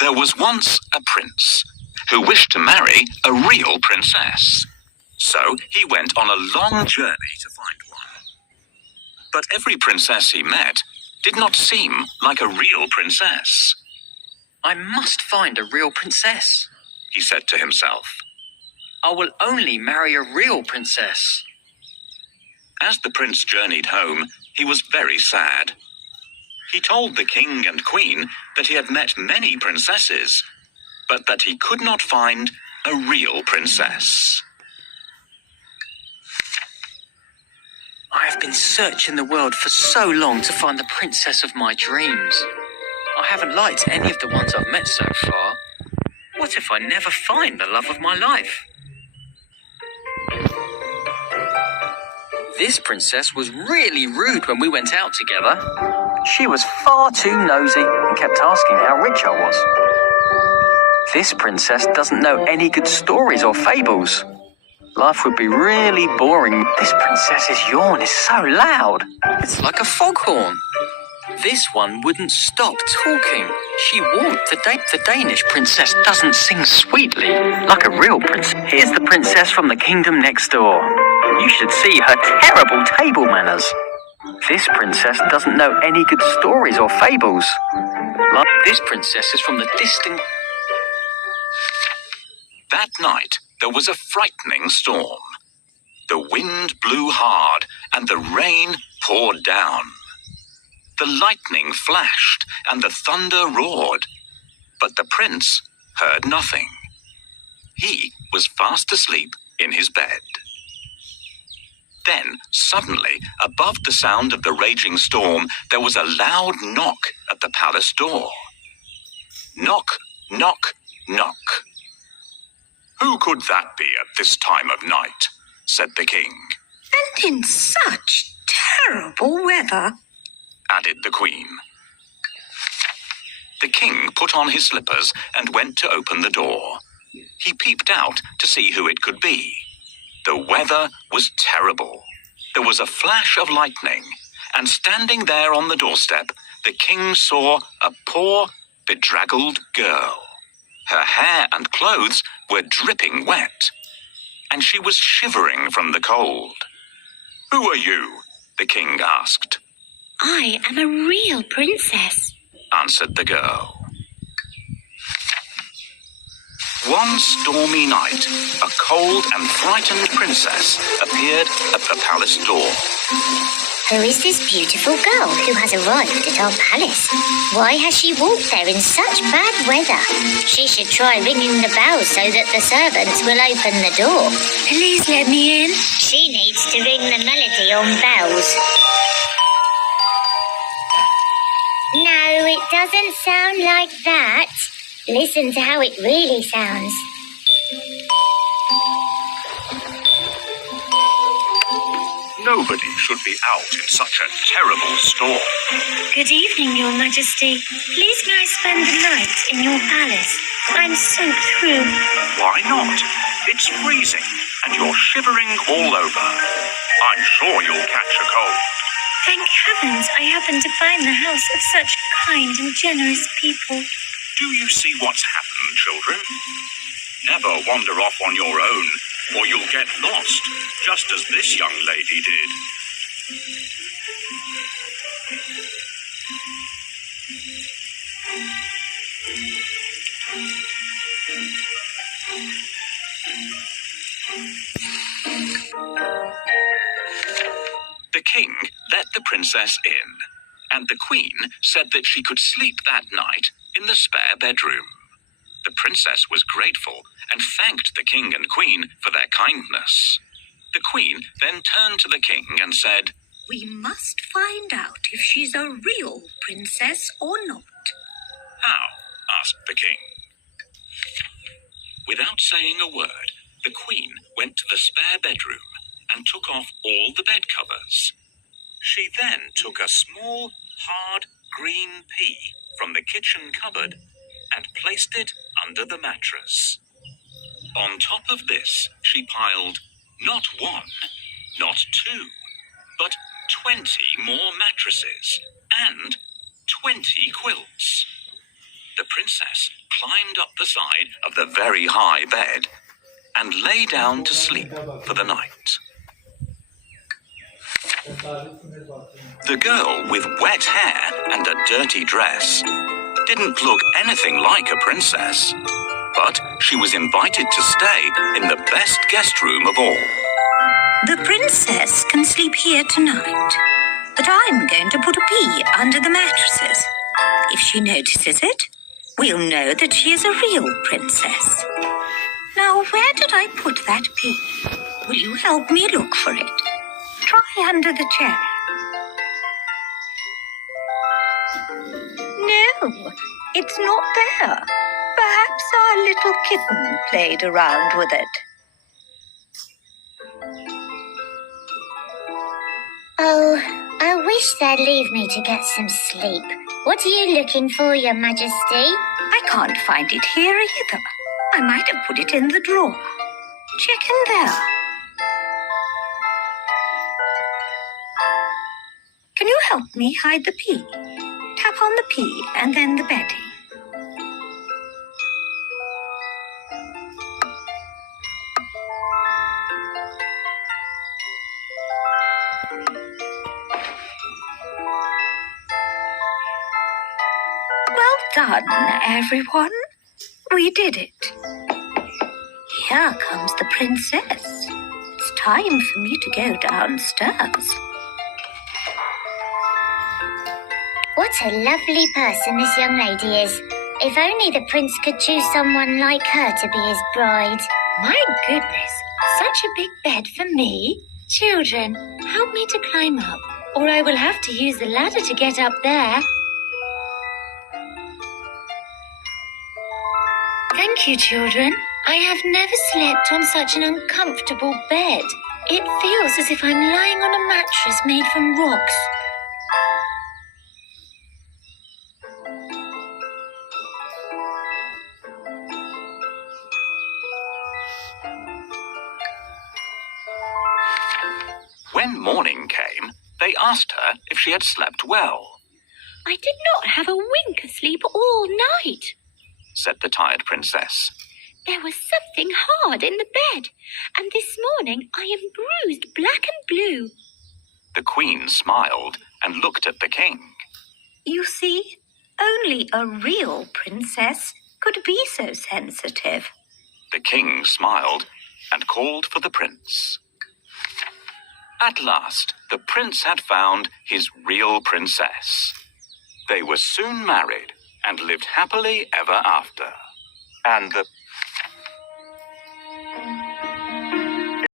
There was once a prince who wished to marry a real princess. So he went on a long journey to find one. But every princess he met did not seem like a real princess. I must find a real princess, he said to himself. I will only marry a real princess. As the prince journeyed home, he was very sad. He told the king and queen that he had met many princesses, but that he could not find a real princess. I have been searching the world for so long to find the princess of my dreams. I haven't liked any of the ones I've met so far. What if I never find the love of my life? This princess was really rude when we went out together. She was far too nosy and kept asking how rich I was. This princess doesn't know any good stories or fables. Life would be really boring. This princess's yawn is so loud. It's like a foghorn. This one wouldn't stop talking. She warned the Danish princess doesn't sing sweetly like a real princess. Here's the princess from the kingdom next door. You should see her terrible table manners. This princess doesn't know any good stories or fables. Like this princess is from the distant... That night, there was a frightening storm. The wind blew hard and the rain poured down. The lightning flashed and the thunder roared, but the prince heard nothing. He was fast asleep in his bed. Then, suddenly, above the sound of the raging storm, there was a loud knock at the palace door. Knock, knock, knock. Who could that be at this time of night? Said the king. And in such terrible weather, added the queen. The king put on his slippers and went to open the door. He peeped out to see who it could be. The weather was terrible. There was a flash of lightning, and standing there on the doorstep, the king saw a poor, bedraggled girl. Her hair and clothes were dripping wet, and she was shivering from the cold. Who are you? The king asked. I am a real princess, answered the girl. One stormy night, a cold and frightened princess appeared at the palace door. Who is this beautiful girl who has arrived at our palace? Why has she walked there in such bad weather? She should try ringing the bell so that the servants will open the door. please let me in. She needs to ring the melody on bells. No, it doesn't sound like that. Listen to how it really sounds. Nobody should be out in such a terrible storm. Good evening, Your Majesty. Please may I spend the night in your palace? I'm soaked through. Why not? It's freezing and you're shivering all over. I'm sure you'll catch a cold. Thank heavens I happened to find the house of such kind and generous people. Do you see what's happened, children? Never wander off on your own, or you'll get lost, just as this young lady did. The king let the princess in, and the queen said that she could sleep that night in the spare bedroom. The princess was grateful and thanked the king and queen for their kindness. The queen then turned to the king and said, We must find out if she's a real princess or not. How? Asked the king. Without saying a word, the queen went to the spare bedroom and took off all the bed covers. She then took a small, hard, green pea from the kitchen cupboard and placed it under the mattress. On top of this, she piled not one, not two, but 20 more mattresses and 20 quilts. The princess climbed up the side of the very high bed and lay down to sleep for the night. The girl with wet hair and a dirty dress didn't look anything like a princess, but she was invited to stay in the best guest room of all. The princess can sleep here tonight, but I'm going to put a pea under the mattresses. If she notices it, we'll know that she is a real princess. Now, where did I put that pea? Will you help me look for it? Try under the chair. No, it's not there. Perhaps our little kitten played around with it. Oh, I wish they'd leave me to get some sleep. What are you looking for, Your Majesty? I can't find it here either. I might have put it in the drawer. Check in there. Can you help me hide the pea? Tap on the pea and then the bedding. Well done, everyone. We did it. Here comes the princess. It's time for me to go downstairs. What a lovely person this young lady is. If only the prince could choose someone like her to be his bride. My goodness, such a big bed for me. Children, help me to climb up, or I will have to use the ladder to get up there. Thank you, children. I have never slept on such an uncomfortable bed. It feels as if I'm lying on a mattress made from rocks. When morning came, they asked her if she had slept well, I did not have a wink of sleep all night. said the tired princess. There was something hard in the bed, and this morning I am bruised black and blue. The queen smiled and looked at the king. You see, only a real princess could be so sensitive. The king smiled and called for the prince. At last, the prince had found his real princess. They were soon married and lived happily ever after. And the